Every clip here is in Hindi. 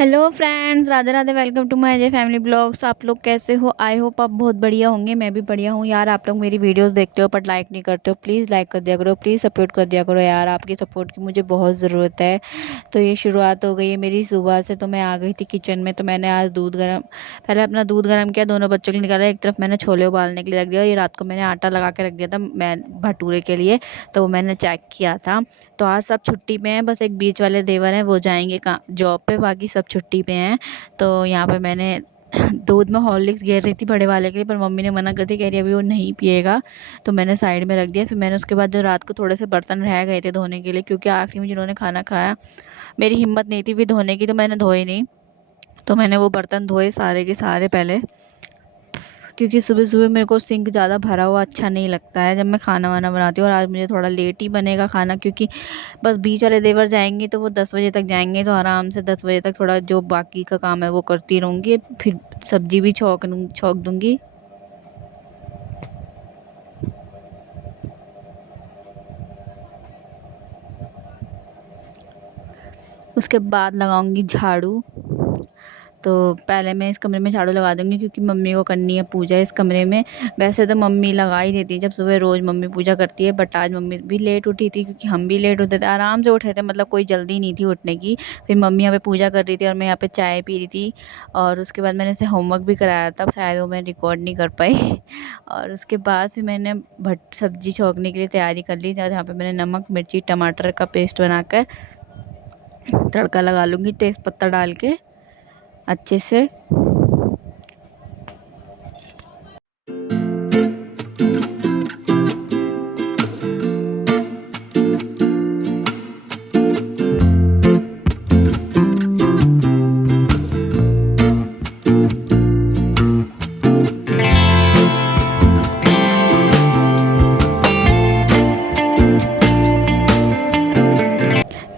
Hello friends, Radhe Radhe. Welcome to my Ajay family blogs. आप लोग कैसे हो? आई होप आप बहुत बढ़िया होंगे। मैं भी बढ़िया हूँ यार। आप लोग मेरी वीडियोस देखते हो पर लाइक नहीं करते हो। प्लीज़ लाइक कर दिया करो, प्लीज़ सपोर्ट कर दिया करो यार। आपकी सपोर्ट की मुझे बहुत ज़रूरत है। तो ये शुरुआत हो गई है मेरी सुबह से। तो मैं आ गई थी किचन में। तो मैंने आज दूध गर्म पहले अपना दूध गर्म किया, दोनों बच्चों के लिए निकाला। एक तरफ मैंने छोले उबालने के लिए रख दिया। ये रात को मैंने आटा लगा के रख दिया था मैं भटूरे के लिए। तो वो मैंने चेक किया था। तो आज सब छुट्टी पे हैं, बस एक बीच वाले देवर हैं वो जाएंगे जॉब पे, बाकी सब छुट्टी पे हैं। तो यहाँ पे मैंने दूध में हॉर्लिक्स गेर रही थी बड़े वाले के लिए, पर मम्मी ने मना कर दी, कह रही अभी वो नहीं पिएगा। तो मैंने साइड में रख दिया। फिर मैंने उसके बाद जो रात को थोड़े से बर्तन रह गए थे धोने के लिए, क्योंकि आखिरी में जिन्होंने खाना खाया मेरी हिम्मत नहीं थी फिर धोने की, तो मैंने धोए नहीं। तो मैंने वो बर्तन धोए सारे के सारे पहले, क्योंकि सुबह सुबह मेरे को सिंक ज़्यादा भरा हुआ अच्छा नहीं लगता है जब मैं खाना वाना बनाती हूँ। और आज मुझे थोड़ा लेट ही बनेगा खाना, क्योंकि बस बीच वाले देवर जाएंगे तो वो 10 बजे तक जाएंगे। तो आराम से 10 बजे तक थोड़ा जो बाकी का काम है वो करती रहूँगी। फिर सब्जी भी छौंक दूँगी। उसके बाद लगाऊंगी झाड़ू। तो पहले मैं इस कमरे में झाड़ू लगा दूंगी, क्योंकि मम्मी को करनी है पूजा इस कमरे में। वैसे तो मम्मी लगा ही देती है, जब सुबह रोज़ मम्मी पूजा करती है। बट आज मम्मी भी लेट उठी थी, क्योंकि हम भी लेट उठे थे, आराम से उठे थे, मतलब कोई जल्दी नहीं थी उठने की। फिर मम्मी यहाँ पे पूजा कर रही थी और मैं यहाँ पे चाय पी रही थी। और उसके बाद मैंने इसे होमवर्क भी कराया था, शायद वो मैं रिकॉर्ड नहीं कर पाई। और उसके बाद फिर मैंने भट सब्जी छौंकने के लिए तैयारी कर ली। जहाँ पे मैंने नमक मिर्ची टमाटर का पेस्ट बनाकर तड़का लगा लूँगी तेज़ पत्ता डाल के अच्छे से।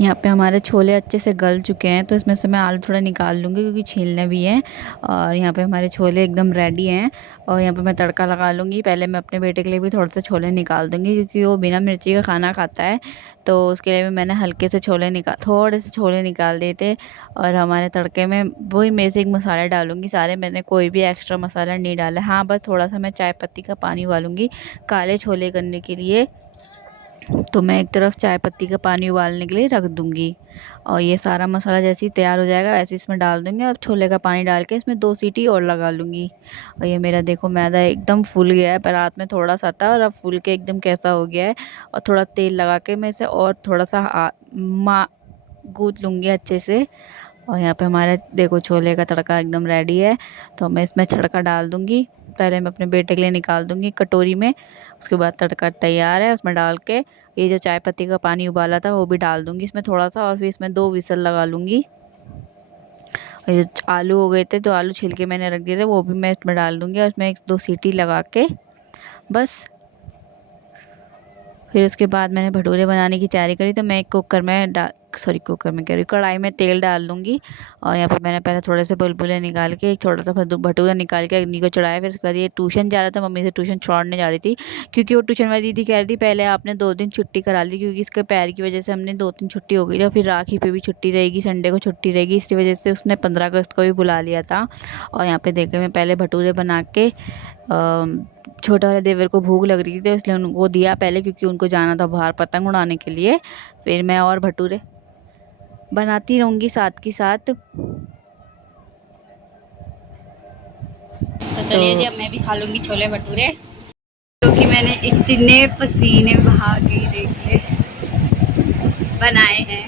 यहाँ पे हमारे छोले अच्छे से गल चुके हैं, तो इसमें से मैं आलू थोड़ा निकाल लूँगी, क्योंकि छीलने भी हैं। और यहाँ पे हमारे छोले एकदम रेडी हैं। और यहाँ पे मैं तड़का लगा लूँगी। पहले मैं अपने बेटे के लिए भी थोड़ा सा छोले निकाल दूँगी, क्योंकि वो बिना मिर्ची का खाना खाता है। तो उसके लिए भी मैंने हल्के से थोड़े से छोले निकाल दिए थे। और हमारे तड़के में वही बेसिक मसाले डालूँगी सारे। मैंने कोई भी एक्स्ट्रा मसाला नहीं डाला। हाँ, बस थोड़ा सा मैं चाय पत्ती का पानी उबालूँगी काले छोले करने के लिए। तो मैं एक तरफ चाय पत्ती का पानी उबालने के लिए रख दूंगी। और ये सारा मसाला जैसे ही तैयार हो जाएगा वैसे इसमें डाल दूंगी। अब छोले का पानी डाल के इसमें 2 सीटी और लगा लूँगी। और ये मेरा देखो मैदा एकदम फूल गया है, पर रात में थोड़ा सा था और अब फूल के एकदम कैसा हो गया है। और थोड़ा तेल लगा के मैं इसे और थोड़ा सा गूँथ लूँगी अच्छे से। और यहाँ पे हमारे देखो छोले का तड़का एकदम रेडी है। तो मैं इसमें छड़का डाल दूँगी। पहले मैं अपने बेटे के लिए निकाल दूँगी कटोरी में। उसके बाद तड़का तैयार है, उसमें डाल के ये जो चाय पत्ती का पानी उबाला था वो भी डाल दूँगी इसमें थोड़ा सा। और फिर इसमें 2 विसल लगा लूँगी। और ये आलू हो गए थे, तो आलू छिल के मैंने रख दिए थे, वो भी मैं इसमें डाल दूँगी। और इसमें 1-2 सीटी लगा के बस। फिर उसके बाद मैंने भटूरे बनाने की तैयारी करी। तो मैं एक कुकर में कह रही हूँ, कढ़ाई में तेल डाल दूँगी। और यहाँ पे मैंने पहले थोड़े से बुलबुले निकाल के एक छोटा सा भटूरा निकाल के अग्नि को चढ़ाया। फिर उसके बाद ये ट्यूशन जा रहा था, मम्मी से ट्यूशन छोड़ने जा रही थी, क्योंकि वो ट्यूशन वाली दीदी कह रही थी पहले आपने 2 दिन छुट्टी करा ली, क्योंकि इसके पैर की वजह से हमने 2 दिन छुट्टी हो गई थी। और फिर राखी पे भी छुट्टी रहेगी, संडे को छुट्टी रहेगी, इसी वजह से उसने 15 अगस्त को भी बुला लिया था। और यहाँ पे देखे मैं पहले भटूरे बना के छोटा वाले देवर को भूख लग रही थी, तो इसलिए उनको दिया पहले, क्योंकि उनको जाना था बाहर पतंग उड़ाने के लिए। फिर मैं और भटूरे बनाती रहूँगी साथ के साथ। तो चलिए जी, अब मैं भी खा लूँगी छोले भटूरे, क्योंकि मैंने इतने पसीने बहा के देखे बनाए हैं।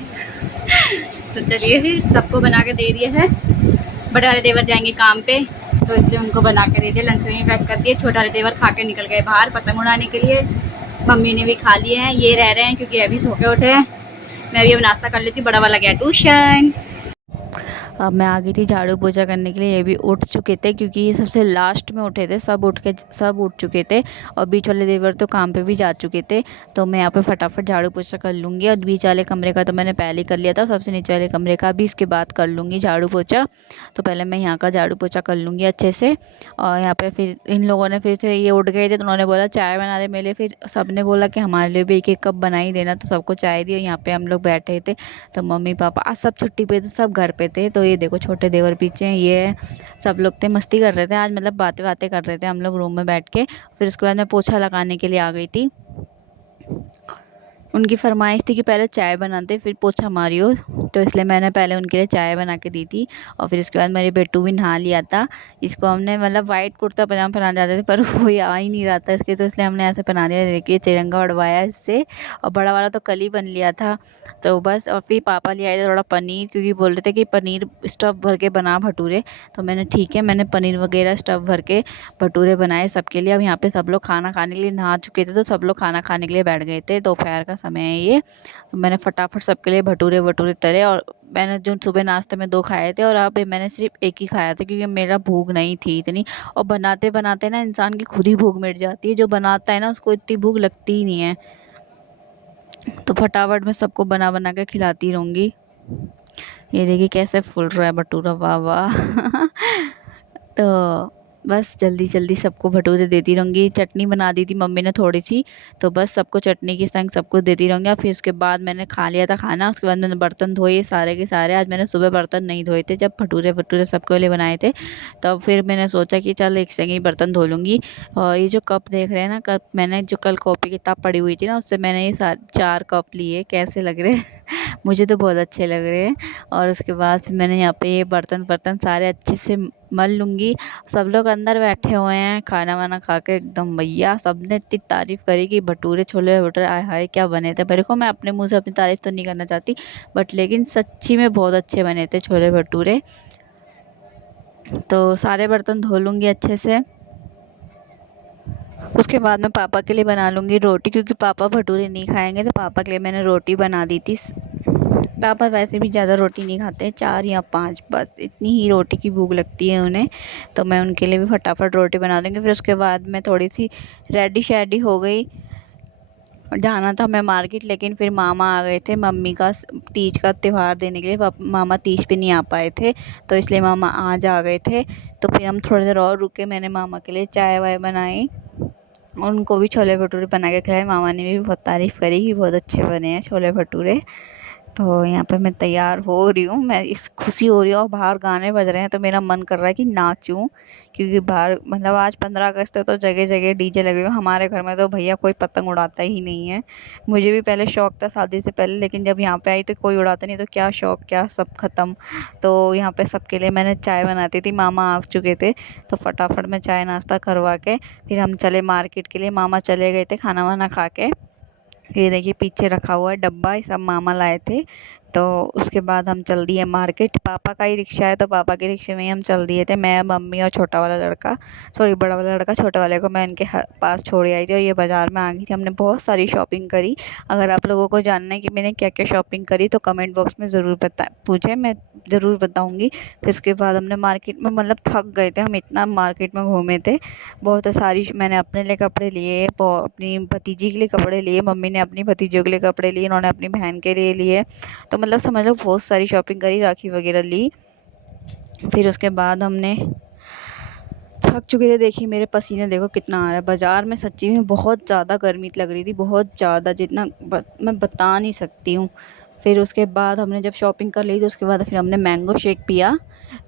तो चलिए फिर सबको बना के दे दिए है। बड़े वाले देवर जाएंगे काम पे, तो इसलिए उनको बना के दे दिया, लंच में पैक कर दिए। छोटे वाले देवर खा के निकल गए बाहर पतंग उड़ाने के लिए। मम्मी ने भी खा लिए हैं, ये रह रहे हैं क्योंकि अभी सो के उठे हैं। मैं भी अब नाश्ता कर लेती, बड़ा वाला गया ट्यूशन। अब मैं आ गई थी झाड़ू पोछा करने के लिए। ये भी उठ चुके थे, क्योंकि ये सबसे लास्ट में उठे थे, सब उठ चुके थे। और बीच वाले देवर तो काम पे भी जा चुके थे। तो मैं यहाँ पे फटाफट झाड़ू पोछा कर लूँगी। और बीच वाले कमरे का तो मैंने पहले ही कर लिया था, सबसे नीचे वाले कमरे का भी इसके बाद कर लूँगी झाड़ू पोछा। तो पहले मैं यहाँ का झाड़ू पोछा कर लूँगी अच्छे से। और यहाँ पे फिर इन लोगों ने फिर से ये उठ गए थे, तो उन्होंने बोला चाय बना दे मेरे लिए। फिर सब ने बोला कि हमारे लिए भी एक एक कप बना ही देना, तो सबको चाय दी। और यहाँ पे हम लोग बैठे थे, तो मम्मी पापा आज सब छुट्टी पे थे, सब घर पे थे। तो ये देखो छोटे देवर पीछे हैं, ये सब लोग थे, मस्ती कर रहे थे आज, मतलब बातें बातें कर रहे थे हम लोग रूम में बैठ के। फिर उसके बाद मैं पोछा लगाने के लिए आ गई थी। उनकी फरमाइश थी कि पहले चाय बनाते फिर पोछा मारियो, तो इसलिए मैंने पहले उनके लिए चाय बना के दी थी। और फिर इसके बाद मेरे बेटू भी नहा लिया था। इसको हमने मतलब वाइट कुर्ता पजामा पहना जाते थे, पर वो आ ही नहीं रहा था इसके, तो इसलिए हमने ऐसे पहना दिया। देखिए तिरंगा उड़वाया इससे, और बड़ा वाला तो कल ही बन लिया था। तो बस, और फिर पापा ले आए थे थोड़ा पनीर, क्योंकि बोल रहे थे कि पनीर स्टफ़ भर के बना भटूरे। तो मैंने ठीक है, मैंने पनीर वगैरह स्टफ़ भर के भटूरे बनाए सबके लिए। अब यहाँ पे सब लोग खाना खाने के लिए नहा चुके थे, तो सब लोग खाना खाने के लिए बैठ गए थे। दोपहर का समय है ये। तो मैंने फटाफट सबके लिए भटूरे वटूरे तले, और मैंने जो सुबह नाश्ते में 2 खाए थे और अब मैंने सिर्फ 1 ही खाया था, क्योंकि मेरा भूख नहीं थी इतनी। और बनाते बनाते ना इंसान की खुद ही भूख मिट जाती है, जो बनाता है ना उसको इतनी भूख लगती ही नहीं है। तो फटाफट मैं सबको बना बना के खिलाती रहूँगी। ये देखिए कैसे फूल रहा है भटूरा, वाह वाह। तो बस जल्दी जल्दी सबको भटूरे देती रहूँगी। चटनी बना दी थी मम्मी ने थोड़ी सी, तो बस सबको चटनी के संग सबको देती रहूँगी। और फिर उसके बाद मैंने खा लिया था खाना। उसके बाद मैंने बर्तन धोए सारे के सारे। आज मैंने सुबह बर्तन नहीं धोए थे, जब भटूरे भटूरे सबके लिए बनाए थे, तब फिर मैंने सोचा कि चल एक संग ही बर्तन धो लूँगी। और ये जो कप देख रहे हैं ना, कप मैंने जो कल कॉपी किताब पढ़ी हुई थी ना, उससे मैंने ये 4 कप लिए। कैसे लग रहे हैं? मुझे तो बहुत अच्छे लग रहे हैं। और उसके बाद फिर मैंने यहाँ पे ये बर्तन वर्तन सारे अच्छे से मल लूँगी। सब लोग अंदर बैठे हुए हैं खाना वाना खा के एकदम। भैया सबने इतनी तारीफ़ करी कि भटूरे छोले भटूरे आय हाय क्या बने थे। मेरे को, मैं अपने मुंह से अपनी तारीफ़ तो नहीं करना चाहती, बट लेकिन सच्ची में बहुत अच्छे बने थे छोले भटूरे। तो सारे बर्तन धो लूँगी अच्छे से। उसके बाद मैं पापा के लिए बना लूँगी रोटी, क्योंकि पापा भटूरे नहीं खाएंगे। तो पापा के लिए मैंने रोटी बना दी थी। पापा वैसे भी ज़्यादा रोटी नहीं खाते, 4 या 5 बस, इतनी ही रोटी की भूख लगती है उन्हें। तो मैं उनके लिए भी फटाफट रोटी बना दूँगी। फिर उसके बाद मैं थोड़ी सी रेडी शेडी हो गई। जाना था मैं मार्केट, लेकिन फिर मामा आ गए थे मम्मी का तीज का त्यौहार देने के लिए। मामा तीज पे नहीं आ पाए थे, तो इसलिए मामा आज आ गए थे। तो फिर हम थोड़ी देर और रुके, मैंने मामा के लिए चाय वाय बनाई, उनको भी छोले भटूरे बना के खिलाए। मामा ने भी बहुत तारीफ़ करी कि बहुत अच्छे बने हैं छोले भटूरे। तो यहाँ पे मैं तैयार हो रही हूँ, मैं इस खुशी हो रही हूँ। और बाहर गाने बज रहे हैं, तो मेरा मन कर रहा है कि नाचूं, क्योंकि बाहर मतलब आज 15 अगस्त है, तो जगह जगह डीजे लगे हुए हैं। हमारे घर में तो भैया कोई पतंग उड़ाता ही नहीं है। मुझे भी पहले शौक था शादी से पहले, लेकिन जब यहाँ पे आई तो कोई उड़ाता नहीं, तो क्या शौक, क्या सब ख़त्म। तो यहाँ पे सबके लिए मैंने चाय बनाती थी, मामा आ चुके थे, तो फटाफट मैं चाय नाश्ता करवा के फिर हम चले मार्केट के लिए। मामा चले गए थे खाना वाना खा के। ये देखिए पीछे रखा हुआ है डब्बा, ये सब मामा लाए थे। तो उसके बाद हम चल दिए मार्केट। पापा का ही रिक्शा है, तो पापा के रिक्शे में ही हम चल दिए थे, मैं मम्मी और छोटा वाला लड़का, सॉरी बड़ा वाला लड़का। छोटे वाले को मैं इनके पास छोड़ आई थी, और ये बाज़ार में आ गई थी। हमने बहुत सारी शॉपिंग करी। अगर आप लोगों को जानना है कि मैंने क्या क्या शॉपिंग करी, तो कमेंट बॉक्स में ज़रूर पूछें, मैं ज़रूर बताऊँगी। फिर उसके बाद हमने मार्केट में, मतलब थक गए थे हम, इतना मार्केट में घूमे थे। बहुत सारी मैंने अपने लिए कपड़े लिए, अपनी भतीजी के लिए कपड़े लिए, मम्मी ने अपनी भतीजों के लिए कपड़े लिए, इन्होंने अपनी बहन के लिए लिए। तो मतलब समझ लो बहुत सारी शॉपिंग करी, राखी वगैरह ली। फिर उसके बाद हमने थक चुके थे। देखिए मेरे पसीने देखो कितना आ रहा है। बाज़ार में सच्ची में बहुत ज़्यादा गर्मी लग रही थी, बहुत ज़्यादा, जितना मैं बता नहीं सकती हूँ। फिर उसके बाद हमने जब शॉपिंग कर ली, तो उसके बाद फिर हमने मैंगो शेक पिया।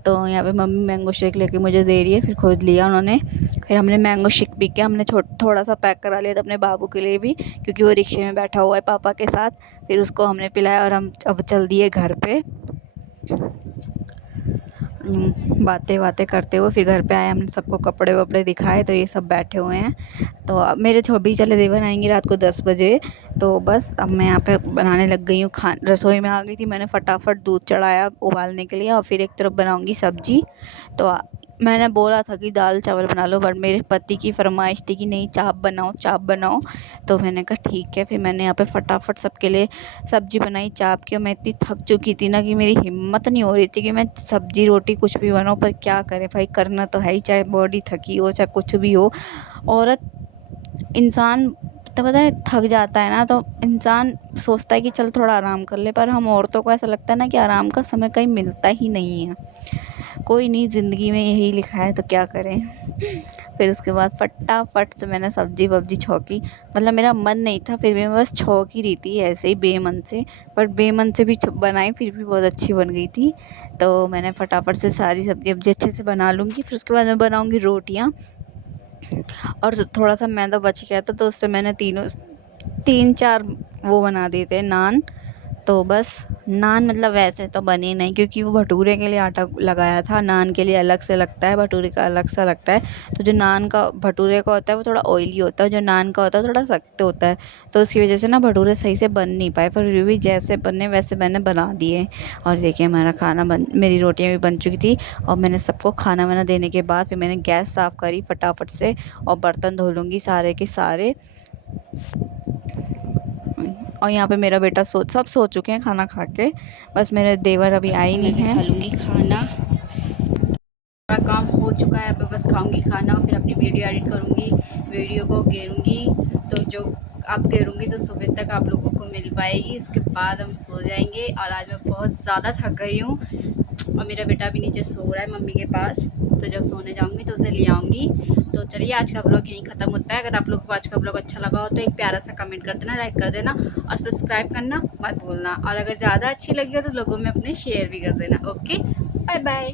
तो यहाँ पे मम्मी मैंगो शेक लेके मुझे दे रही है, फिर खुद लिया उन्होंने। फिर हमने मैंगो शेक पी के हमने थोड़ा सा पैक करा लिया था अपने बाबू के लिए भी, क्योंकि वो रिक्शे में बैठा हुआ है पापा के साथ। फिर उसको हमने पिलाया, और हम अब चल दिए घर पे। बातें बातें करते हुए फिर घर पे आए, हमने सबको कपड़े वपड़े दिखाए, तो ये सब बैठे हुए हैं। तो अब मेरे छोटी चले देवर आएंगे रात को 10 बजे। तो बस अब मैं यहाँ पे बनाने लग गई हूँ, रसोई में आ गई थी। मैंने फटाफट दूध चढ़ाया उबालने के लिए, और फिर एक तरफ बनाऊँगी सब्जी। तो मैंने बोला था कि दाल चावल बना लो, बट मेरे पति की फरमाइश थी कि नहीं चाप बनाओ, चाप बनाओ। तो मैंने कहा ठीक है। फिर मैंने यहाँ पे फटाफट सबके लिए सब्जी बनाई चाप की। और मैं इतनी थक चुकी थी ना कि मेरी हिम्मत नहीं हो रही थी कि मैं सब्जी रोटी कुछ भी बनाऊँ, पर क्या करें भाई, करना तो है ही, चाहे बॉडी थकी हो चाहे कुछ भी हो। औरत इंसान तो पता है थक जाता है ना, तो इंसान सोचता है कि चल थोड़ा आराम कर ले, पर हम औरतों को ऐसा लगता है ना कि आराम का समय कहीं मिलता ही नहीं है। कोई नहीं, ज़िंदगी में यही लिखा है, तो क्या करें। फिर उसके बाद फटाफट से मैंने सब्जी वब्जी छौंकी। मतलब मेरा मन नहीं था, फिर भी मैं बस छौंक ही रही थी ऐसे ही बेमन से। बट बेमन से भी बनाई, फिर भी बहुत अच्छी बन गई थी। तो मैंने फटाफट से सारी सब्जी वब्जी अच्छे से बना लूँगी। फिर उसके बाद मैं बनाऊँगी रोटियाँ। और थोड़ा सा मैदा बच गया था, तो उससे मैंने 3-4 वो बना दिए थे नान। तो बस नान मतलब वैसे तो बने नहीं, क्योंकि वो भटूरे के लिए आटा लगाया था, नान के लिए अलग से लगता है, भटूरे का अलग सा लगता है। तो जो नान का भटूरे का होता है वो थोड़ा ऑयली होता है, जो नान का होता है थोड़ा सख्त होता है। तो उसकी वजह से ना भटूरे सही से बन नहीं पाए, पर फिर भी जैसे बने वैसे मैंने बना दिए। और देखिए हमारा खाना मेरी रोटियाँ भी बन चुकी थी। और मैंने सबको खाना वाना देने के बाद फिर मैंने गैस साफ़ करी फटाफट से, और बर्तन धो लूँगी सारे के सारे। और यहाँ पे मेरा बेटा सब सो चुके हैं खाना खा के, बस मेरे देवर अभी आए नहीं हैं। खा लूँगी खाना, मेरा काम हो चुका है। अब बस खाऊंगी खाना, फिर अपनी वीडियो एडिट करूँगी, वीडियो को गेरूँगी। तो जो आप गेरूँगी तो सुबह तक आप लोगों को मिल पाएगी। उसके बाद हम सो जाएंगे। और आज मैं बहुत ज़्यादा थक गई हूँ, और मेरा बेटा भी नीचे सो रहा है मम्मी के पास। तो जब सोने जाऊंगी तो उसे ले आऊँगी। तो चलिए आज का व्लॉग यहीं ख़त्म होता है। अगर आप लोगों को आज का व्लॉग अच्छा लगा हो तो एक प्यारा सा कमेंट कर देना, लाइक कर देना, और सब्सक्राइब करना मत भूलना। और अगर ज़्यादा अच्छी लगी हो तो लोगों में अपने शेयर भी कर देना। Okay, bye bye.